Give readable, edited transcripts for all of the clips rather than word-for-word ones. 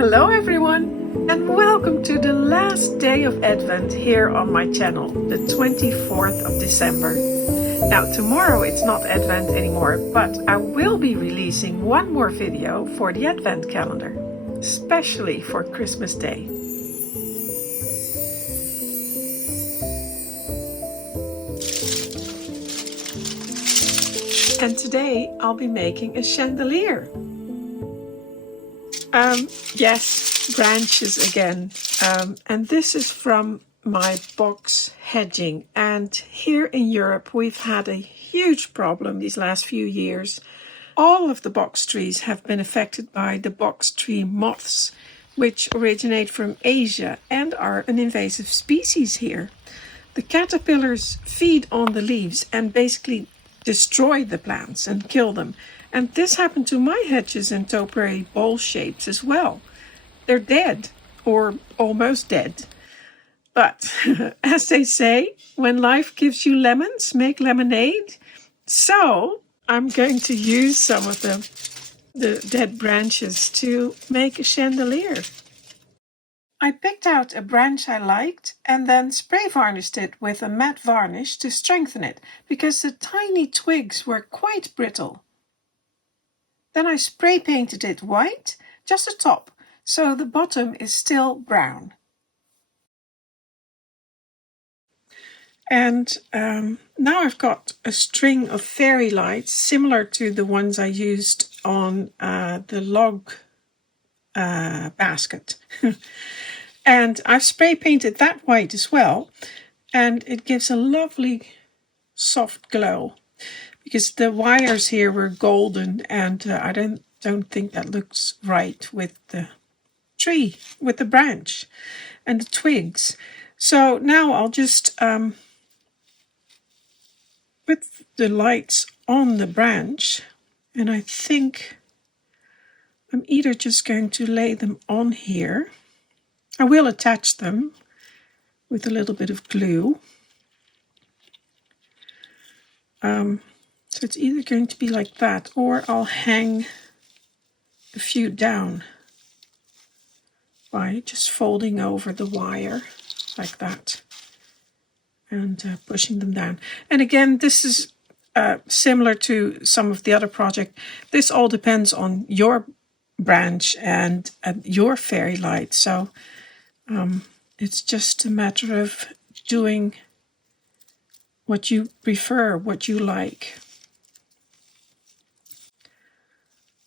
Hello everyone, and welcome to the last day of Advent here on my channel, the 24th of December. Now tomorrow it's not Advent anymore, but I will be releasing one more video for the Advent calendar, especially for Christmas Day. And today I'll be making a chandelier. Yes, branches again. And this is from my box hedging. And here in Europe, we've had a huge problem these last few years. All of the box trees have been affected by the box tree moths, which originate from Asia and are an invasive species here. The caterpillars feed on the leaves and basically destroy the plants and kill them. And this happened to my hedges and topiary bowl shapes as well. They're dead, or almost dead. But as they say, when life gives you lemons, make lemonade. So I'm going to use some of the dead branches to make a chandelier. I picked out a branch I liked and then spray varnished it with a matte varnish to strengthen it, because the tiny twigs were quite brittle. Then I spray painted it white, just the top, so the bottom is still brown. And now I've got a string of fairy lights, similar to the ones I used on the log basket. And I've spray painted that white as well, and it gives a lovely soft glow, because the wires here were golden, and I don't think that looks right with the tree, with the branch and the twigs. So now I'll just put the lights on the branch, and I think I'm either just going to lay them on here. I will attach them with a little bit of glue. So it's either going to be like that, or I'll hang a few down by just folding over the wire like that and pushing them down. And again, this is similar to some of the other project. This all depends on your branch and your fairy light. So it's just a matter of doing what you prefer, what you like.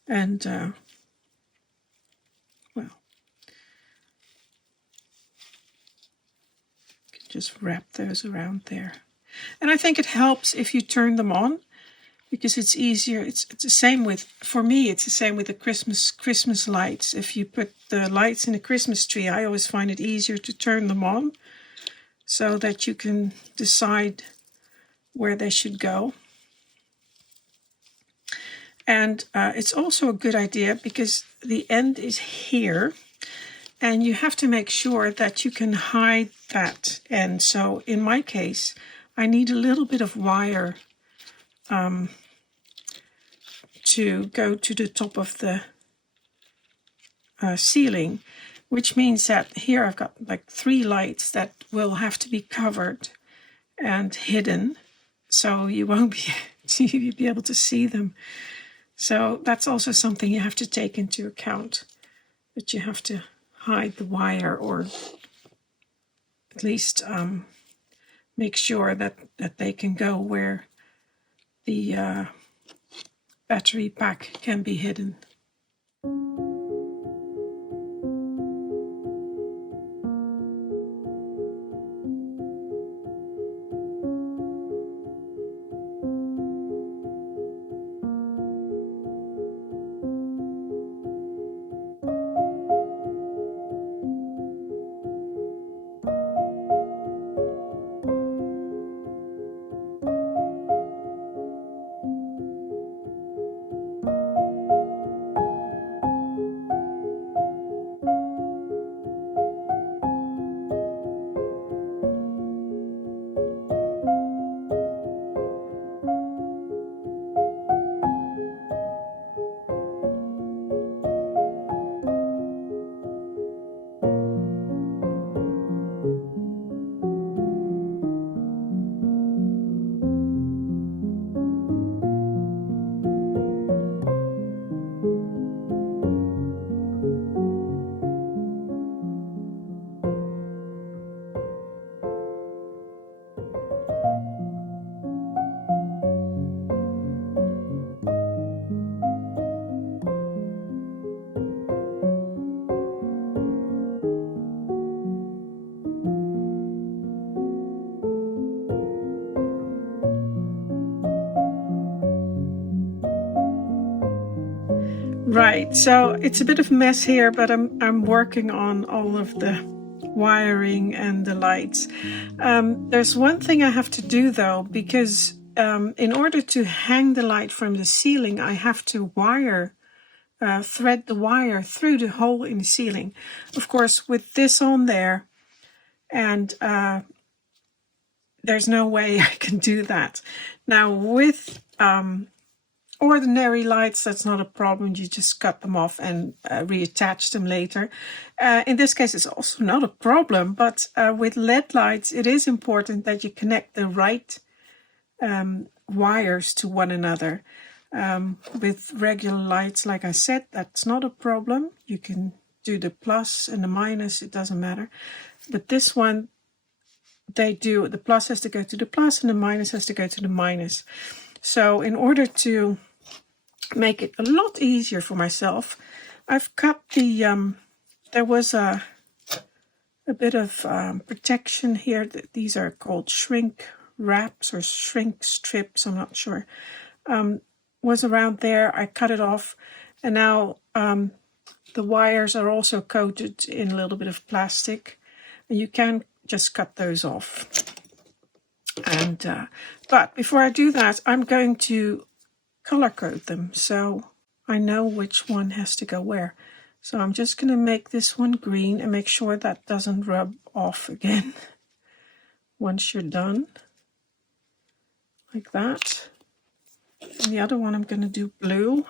And well, you can just wrap those around there. And I think it helps if you turn them on, because it's easier. It's the same with, for me, it's the same with the Christmas lights. If you put the lights in a Christmas tree, I always find it easier to turn them on so that you can decide where they should go. And it's also a good idea because the end is here, and you have to make sure that you can hide that end. So in my case, I need a little bit of wire to go to the top of the ceiling, which means that here I've got like 3 lights that will have to be covered and hidden, so you won't be able to see them. So that's also something you have to take into account, that you have to hide the wire, or at least make sure that they can go where the battery pack can be hidden. Right, so it's a bit of a mess here, but I'm working on all of the wiring and the lights. There's one thing I have to do though, because in order to hang the light from the ceiling, I have to thread the wire through the hole in the ceiling. Of course, with this on there, and there's no way I can do that. Now with ordinary lights, that's not a problem. You just cut them off and reattach them later. In this case, it's also not a problem, but with LED lights, it is important that you connect the right wires to one another. With regular lights, like I said, that's not a problem. You can do the plus and the minus, it doesn't matter. But this one, they do, the plus has to go to the plus and the minus has to go to the minus. So in order to make it a lot easier for myself, I've cut the, there was a bit of protection here. These are called shrink wraps or shrink strips, I'm not sure. Was around there, I cut it off, and now the wires are also coated in a little bit of plastic, and you can just cut those off. And but before I do that, I'm going to color code them so I know which one has to go where. So I'm just going to make this one green and make sure that doesn't rub off again once you're done, like that. And the other one I'm going to do blue.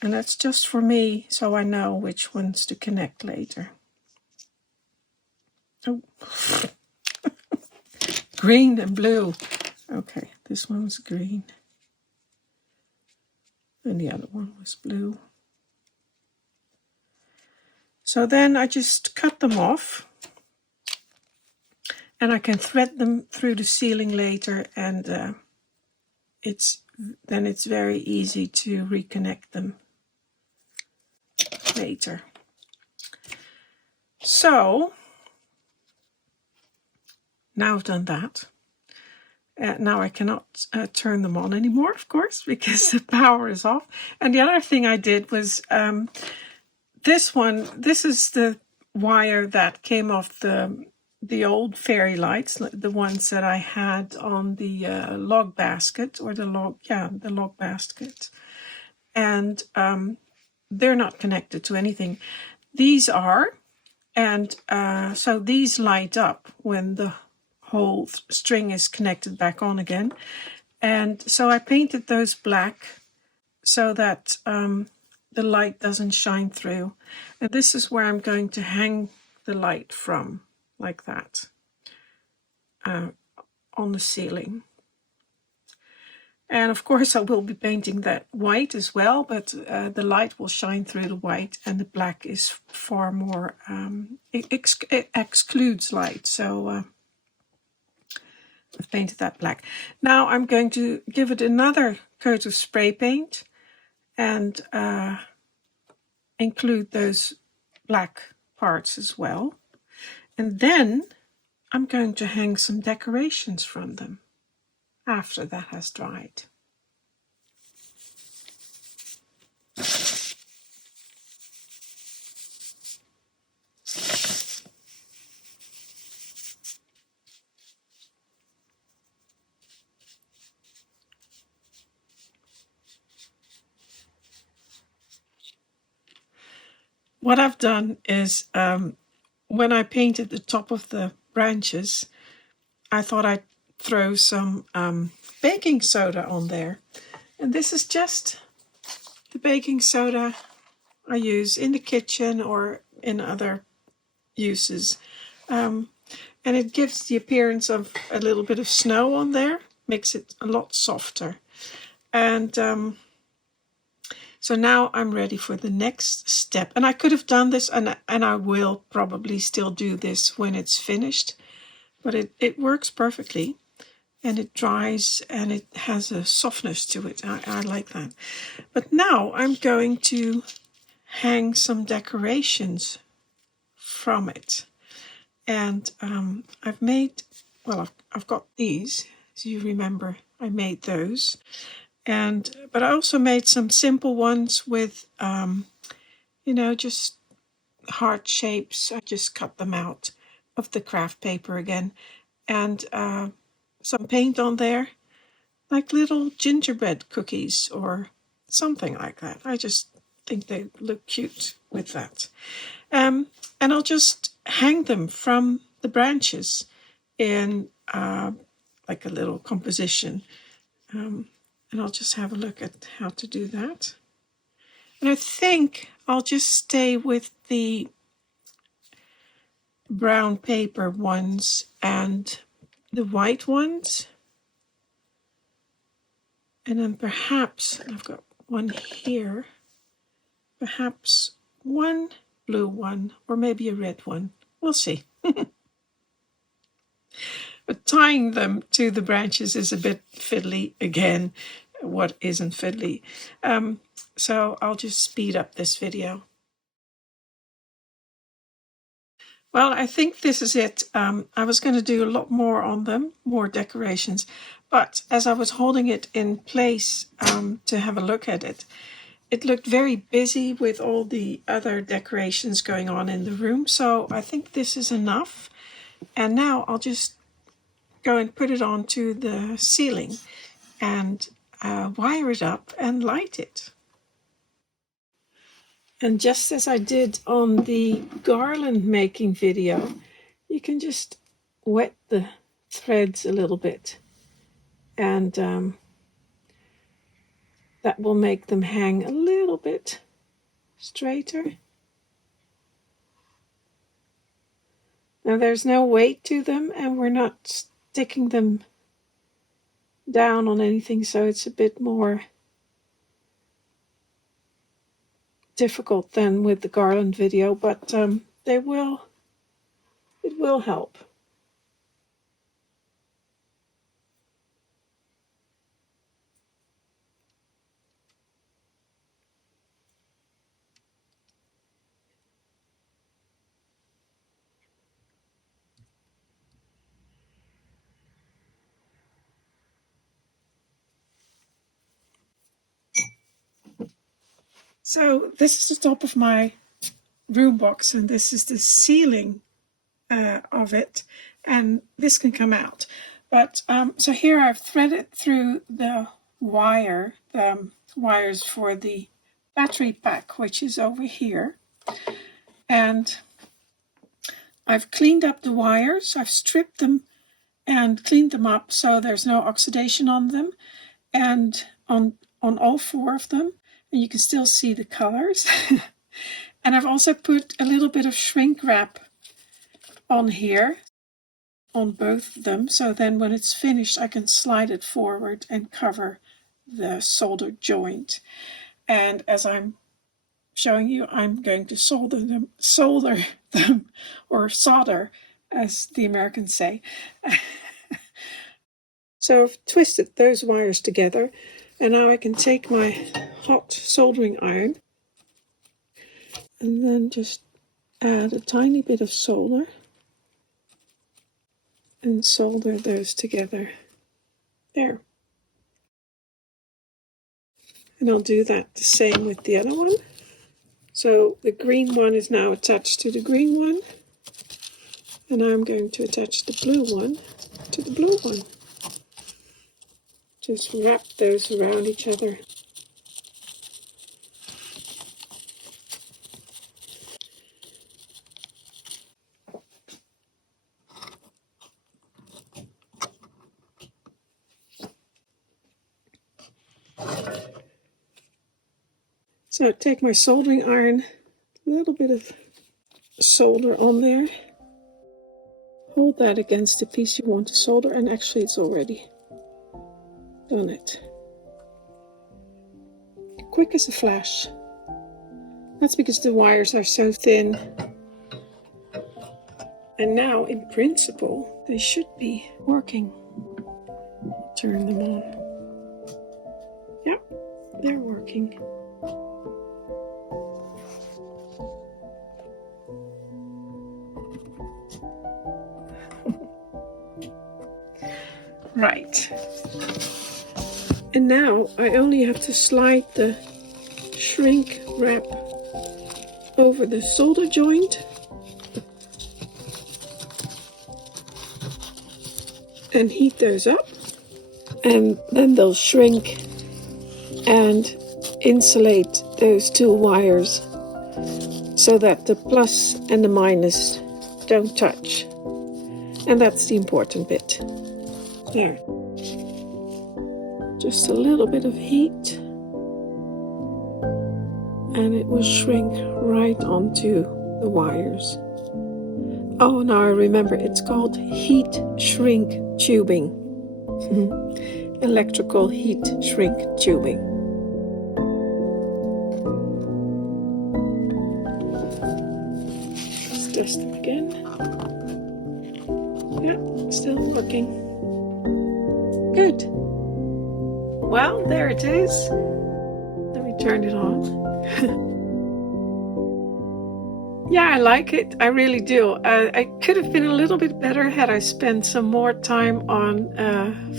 And that's just for me, so I know which ones to connect later. Oh, green and blue. Okay, this one was green. And the other one was blue. So then I just cut them off. And I can thread them through the ceiling later, and it's very easy to reconnect them later. So now I've done that. Now I cannot turn them on anymore, of course, because the power is off. And the other thing I did was this one. This is the wire that came off the old fairy lights, the ones that I had on the log basket, or the log basket. And they're not connected to anything. These are, and so these light up when the whole string is connected back on again. And so I painted those black so that the light doesn't shine through. And this is where I'm going to hang the light from, like that, on the ceiling. And of course I will be painting that white as well, but the light will shine through the white, and the black is far more, it excludes light. So I've painted that black. Now I'm going to give it another coat of spray paint and include those black parts as well. And then I'm going to hang some decorations from them after that has dried. What I've done is when I painted the top of the branches, I thought I'd throw some baking soda on there. And this is just the baking soda I use in the kitchen or in other uses. And it gives the appearance of a little bit of snow on there, makes it a lot softer. And so now I'm ready for the next step. And I could have done this, and I will probably still do this when it's finished. But it works perfectly, and it dries, and it has a softness to it. I like that. But now I'm going to hang some decorations from it. And I've got these, as you remember, I made those. But I also made some simple ones with, just heart shapes. I just cut them out of the craft paper again. And some paint on there, like little gingerbread cookies or something like that. I just think they look cute with that. And I'll just hang them from the branches in like a little composition. And I'll just have a look at how to do that. And I think I'll just stay with the brown paper ones and the white ones. And then perhaps, I've got one here, perhaps one blue one or maybe a red one. We'll see. But tying them to the branches is a bit fiddly again. What isn't fiddly? So I'll just speed up this video. Well, I think this is it. I was going to do a lot more on them, more decorations. But as I was holding it in place to have a look at it, it looked very busy with all the other decorations going on in the room. So I think this is enough. And now I'll just go and put it onto the ceiling and wire it up and light it. And just as I did on the garland making video, you can just wet the threads a little bit, and that will make them hang a little bit straighter. Now there's no weight to them, and we're not sticking them down on anything, so it's a bit more difficult than with the garland video, but it will help. So this is the top of my room box, and this is the ceiling of it, and this can come out. But so here I've threaded through the wires for the battery pack, which is over here, and I've cleaned up the wires. I've stripped them and cleaned them up so there's no oxidation on them, and on all four of them, and you can still see the colors. And I've also put a little bit of shrink wrap on here, on both of them, so then when it's finished I can slide it forward and cover the solder joint. And as I'm showing you, I'm going to solder them, or solder, as the Americans say. So I've twisted those wires together, and now I can take my hot soldering iron and then just add a tiny bit of solder and solder those together there. And I'll do that the same with the other one. So the green one is now attached to the green one, and I'm going to attach the blue one to the blue one. Just wrap those around each other. So take my soldering iron, a little bit of solder on there. Hold that against the piece you want to solder, and actually it's already done it. Quick as a flash. That's because the wires are so thin. And now, in principle, they should be working. Turn them on. Yep, they're working. Right. And now I only have to slide the shrink wrap over the solder joint and heat those up, and then they'll shrink and insulate those two wires so that the plus and the minus don't touch. And that's the important bit. There. Just a little bit of heat and it will shrink right onto the wires. Oh, now I remember, it's called heat shrink tubing. Electrical heat shrink tubing. Let's test it again. Yeah, still working. Good. Well, there it is. Let me turn it on. Yeah, I like it. I really do. I could have been a little bit better had I spent some more time on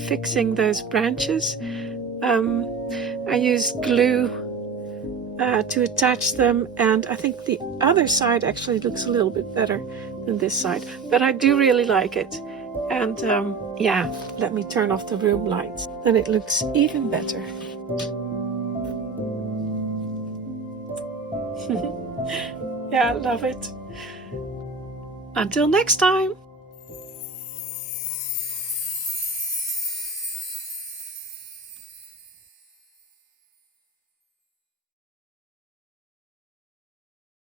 fixing those branches. I used glue to attach them, and I think the other side actually looks a little bit better than this side. But I do really like it. And yeah, let me turn off the room lights. Then it looks even better. Yeah, I love it. Until next time.